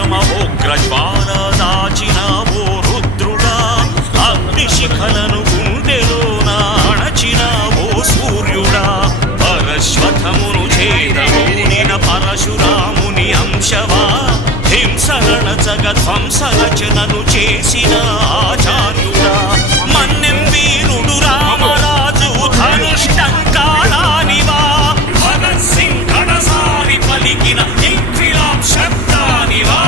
అగ్నినేత్రమోగ్రజ్వాల దాచిన ఓ రుద్రుడా, అగ్నిశిఖలను గుండెలోన అణచిన ఓ సూర్యుడా, పరశ్వథమును చేదమూనిన పరశురాముని అంశవా, హింసగణచగ ధ్వంసరచనను చేసిన ఆచార్యుడా, మన్నెం వీరుడు రామరాజు ధనుష్టంకారానివా, భగత్ సింగ్ కడసారి పలికిన ఇంక్విలాబ్ శబ్దానివా.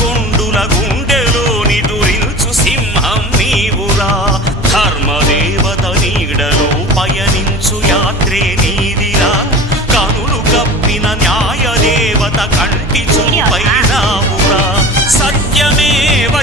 గుండుల గుండెలోని దురించు సింహం నీవురా, ధర్మదేవత నీడలో పయనించు యాత్రే నీదిరా, కనులు కప్పిన న్యాయదేవత కంటి చూపైనావురా, సత్యమేవ